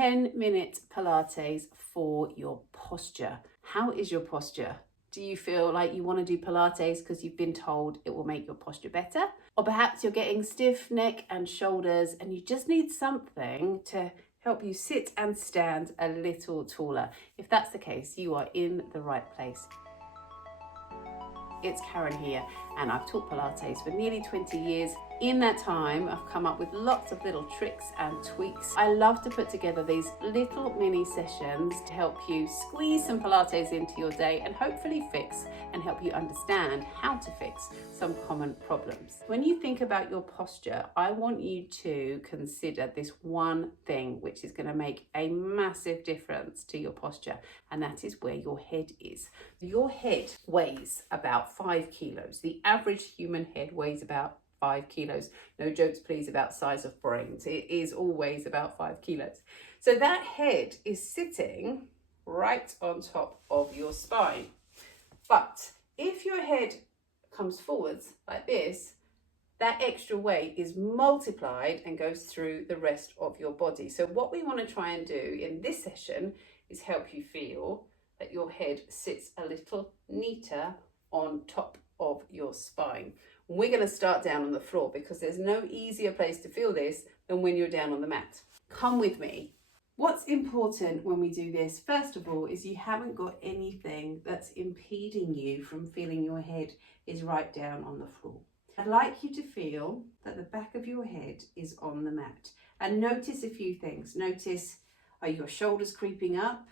10-minute Pilates for your posture. How is your posture? Do you feel like you want to do Pilates because you've been told it will make your posture better? Or perhaps you're getting stiff neck and shoulders and you just need something to help you sit and stand a little taller. If that's the case, you are in the right place. It's Karen here, and I've taught Pilates for nearly 20 years. In that time, I've come up with lots of little tricks and tweaks. I love to put together these little mini sessions to help you squeeze some Pilates into your day and hopefully fix and help you understand how to fix some common problems. When you think about your posture, I want you to consider this one thing which is going to make a massive difference to your posture, and that is where your head is. Your head weighs about 5 kilos. The average human head weighs about 5 kilos. No jokes, please, about size of brains. It is always about 5 kilos. So that head is sitting right on top of your spine. But if your head comes forwards like this, that extra weight is multiplied and goes through the rest of your body. So what we want to try and do in this session is help you feel that your head sits a little neater on top of your spine. We're going to start down on the floor because there's no easier place to feel this than when you're down on the mat. Come with me. What's important when we do this, first of all, is you haven't got anything that's impeding you from feeling your head is right down on the floor. I'd like you to feel that the back of your head is on the mat. And notice a few things. Notice, are your shoulders creeping up?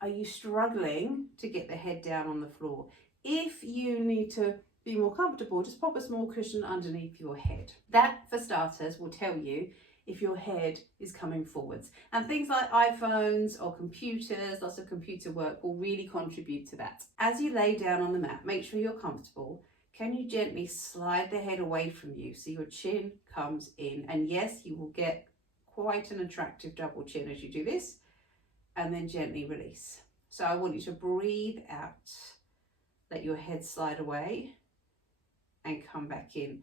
Are you struggling to get the head down on the floor? If you need to be more comfortable, just pop a small cushion underneath your head. That, for starters, will tell you if your head is coming forwards. And things like iPhones or computers, lots of computer work will really contribute to that. As you lay down on the mat, make sure you're comfortable. Can you gently slide the head away from you so your chin comes in? And yes, you will get quite an attractive double chin as you do this. And then gently release. So I want you to breathe out. Let your head slide away and come back in.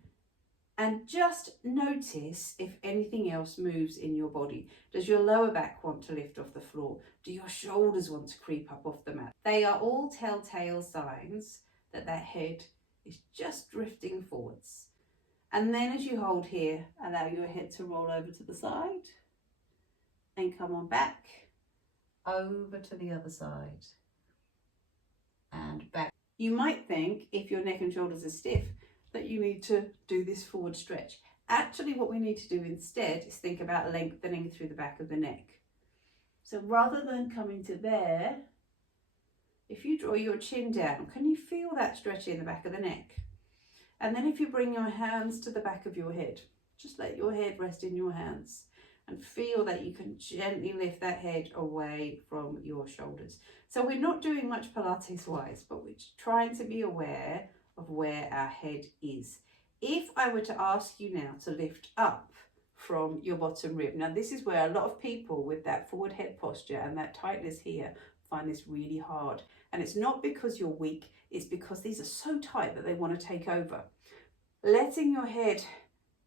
And just notice if anything else moves in your body. Does your lower back want to lift off the floor? Do your shoulders want to creep up off the mat? They are all telltale signs that that head is just drifting forwards. And then as you hold here, allow your head to roll over to the side and come on back, over to the other side and back. You might think if your neck and shoulders are stiff that you need to do this forward stretch. Actually, what we need to do instead is think about lengthening through the back of the neck. So rather than coming to there, if you draw your chin down, can you feel that stretch in the back of the neck? And then if you bring your hands to the back of your head, just let your head rest in your hands and feel that you can gently lift that head away from your shoulders. So we're not doing much Pilates wise, but we're trying to be aware of where our head is. If I were to ask you now to lift up from your bottom rib, now this is where a lot of people with that forward head posture and that tightness here find this really hard. And it's not because you're weak, it's because these are so tight that they want to take over. Letting your head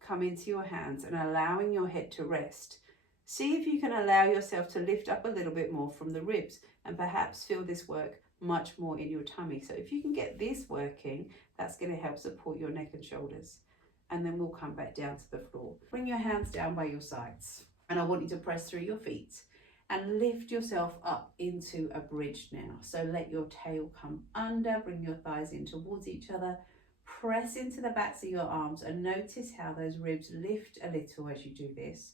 come into your hands and allowing your head to rest. See if you can allow yourself to lift up a little bit more from the ribs and perhaps feel this work much more in your tummy. So if you can get this working, that's going to help support your neck and shoulders. And then we'll come back down to the floor. Bring your hands down by your sides. And I want you to press through your feet and lift yourself up into a bridge now. So let your tail come under, bring your thighs in towards each other. Press into the backs of your arms and notice how those ribs lift a little as you do this.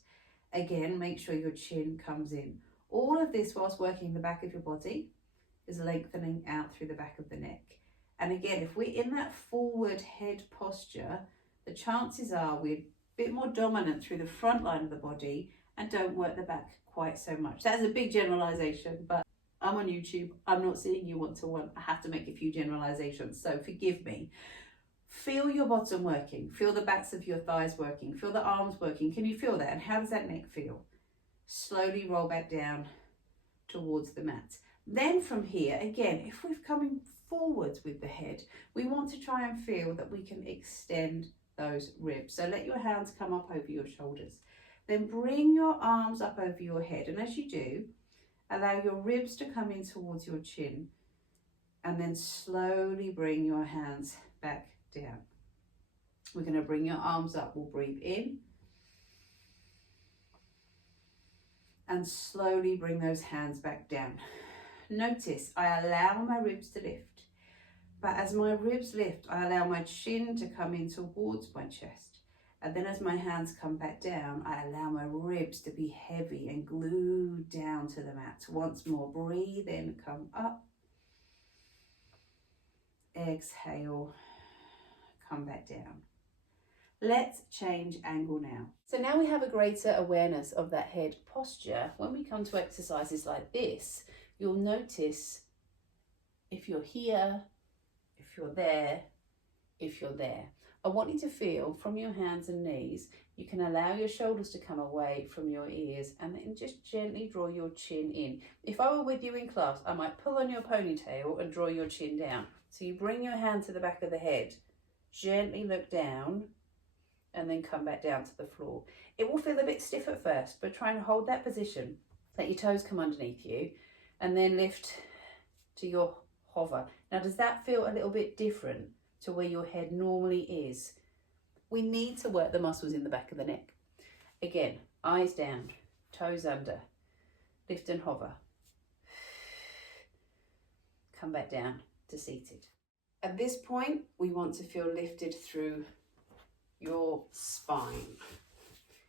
Again, make sure your chin comes in. All of this whilst working the back of your body is lengthening out through the back of the neck. And again, if we're in that forward head posture, the chances are we're a bit more dominant through the front line of the body and don't work the back quite so much. That's a big generalization, but I'm on YouTube. I'm not seeing you one-to-one. I have to make a few generalizations, so forgive me. Feel your bottom working. Feel the backs of your thighs working. Feel the arms working. Can you feel that? And how does that neck feel? Slowly roll back down towards the mat. Then from here, again, if we're coming forwards with the head, we want to try and feel that we can extend those ribs. So let your hands come up over your shoulders. Then bring your arms up over your head, and as you do, allow your ribs to come in towards your chin, and then slowly bring your hands back down. We're going to bring your arms up. We'll breathe in and slowly bring those hands back down. Notice I allow my ribs to lift, but as my ribs lift, I allow my chin to come in towards my chest. And then as my hands come back down, I allow my ribs to be heavy and glued down to the mat. Once more, breathe in, come up. Exhale, come back down. Let's change angle now. So now we have a greater awareness of that head posture. When we come to exercises like this, you'll notice if you're here, if you're there, if you're there. I want you to feel from your hands and knees, you can allow your shoulders to come away from your ears and then just gently draw your chin in. If I were with you in class, I might pull on your ponytail and draw your chin down. So you bring your hand to the back of the head, gently look down, and then come back down to the floor. It will feel a bit stiff at first, but try and hold that position. Let your toes come underneath you, and then lift to your hover. Now, does that feel a little bit different to where your head normally is? We need to work the muscles in the back of the neck. Again, eyes down, toes under, lift and hover. Come back down to seated. At this point, we want to feel lifted through your spine.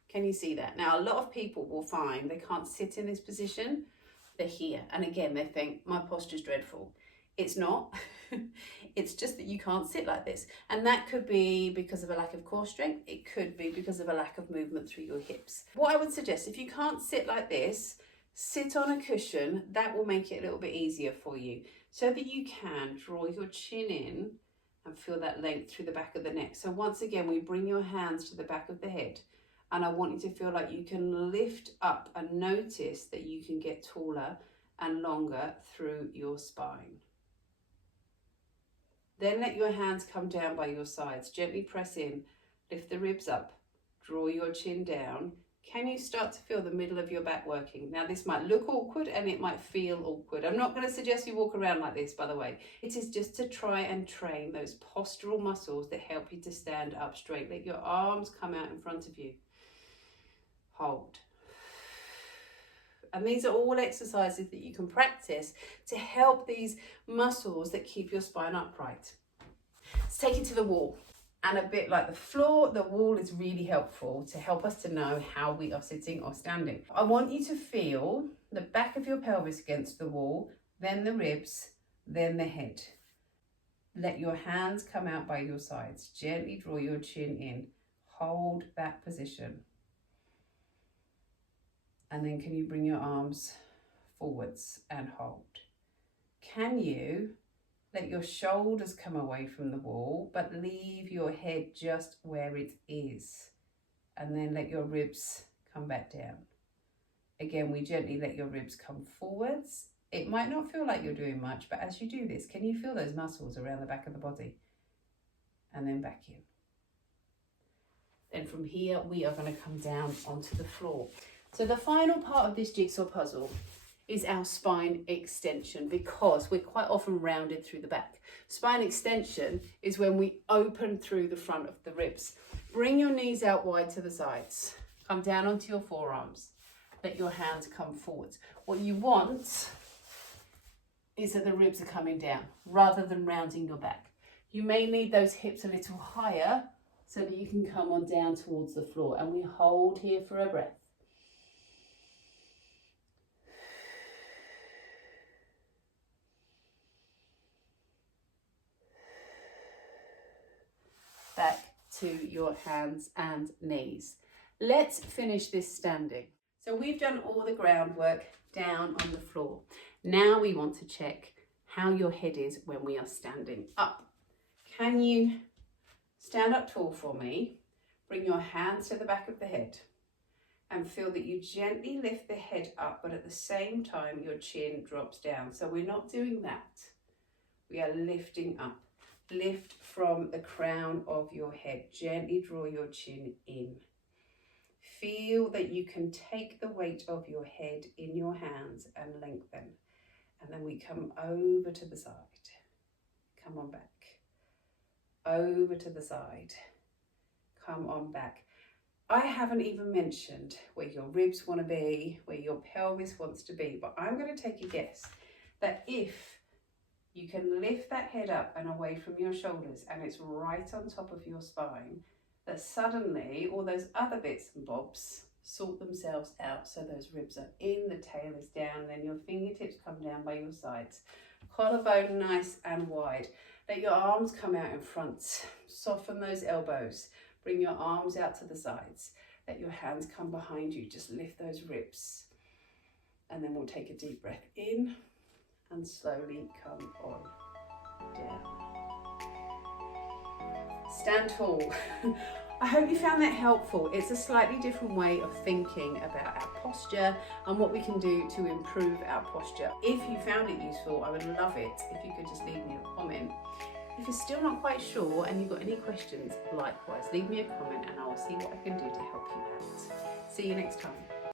Can you see that? Now, a lot of people will find they can't sit in this position. They're here. And again, they think, my posture's dreadful. It's not. It's just that you can't sit like this. And that could be because of a lack of core strength. It could be because of a lack of movement through your hips. What I would suggest, if you can't sit like this, sit on a cushion. That will make it a little bit easier for you, so that you can draw your chin in and feel that length through the back of the neck. So once again, we bring your hands to the back of the head, and I want you to feel like you can lift up and notice that you can get taller and longer through your spine. Then let your hands come down by your sides. Gently press in, lift the ribs up, draw your chin down. Can you start to feel the middle of your back working? Now, this might look awkward and it might feel awkward. I'm not going to suggest you walk around like this, by the way. It is just to try and train those postural muscles that help you to stand up straight. Let your arms come out in front of you. Hold. And these are all exercises that you can practice to help these muscles that keep your spine upright. Let's take it to the wall. And a bit like the floor, the wall is really helpful to help us to know how we are sitting or standing. I want you to feel the back of your pelvis against the wall, then the ribs, then the head. Let your hands come out by your sides. Gently draw your chin in. Hold that position. And then can you bring your arms forwards and hold? Can you let your shoulders come away from the wall, but leave your head just where it is? And then let your ribs come back down. Again, we gently let your ribs come forwards. It might not feel like you're doing much, but as you do this, can you feel those muscles around the back of the body? And then back in. Then from here, we are going to come down onto the floor. So the final part of this jigsaw puzzle is our spine extension, because we're quite often rounded through the back. Spine extension is when we open through the front of the ribs. Bring your knees out wide to the sides. Come down onto your forearms. Let your hands come forwards. What you want is that the ribs are coming down rather than rounding your back. You may need those hips a little higher so that you can come on down towards the floor. And we hold here for a breath. Back to your hands and knees. Let's finish this standing. So we've done all the groundwork down on the floor. Now we want to check how your head is when we are standing up. Can you stand up tall for me? Bring your hands to the back of the head and feel that you gently lift the head up, but at the same time your chin drops down. So we're not doing that. We are lifting up. Lift from the crown of your head. Gently draw your chin in. Feel that you can take the weight of your head in your hands and lengthen. And then we come over to the side. Come on back. Over to the side. Come on back. I haven't even mentioned where your ribs want to be, where your pelvis wants to be, but I'm going to take a guess that if you can lift that head up and away from your shoulders and it's right on top of your spine, that suddenly all those other bits and bobs sort themselves out. So those ribs are in, the tail is down, then your fingertips come down by your sides. Collarbone nice and wide. Let your arms come out in front. Soften those elbows. Bring your arms out to the sides. Let your hands come behind you. Just lift those ribs. And then we'll take a deep breath in and slowly come on down. Stand tall. I hope you found that helpful. It's a slightly different way of thinking about our posture and what we can do to improve our posture. If you found it useful, I would love it if you could just leave me a comment. If you're still not quite sure and you've got any questions, likewise, leave me a comment and I will see what I can do to help you out. See you next time.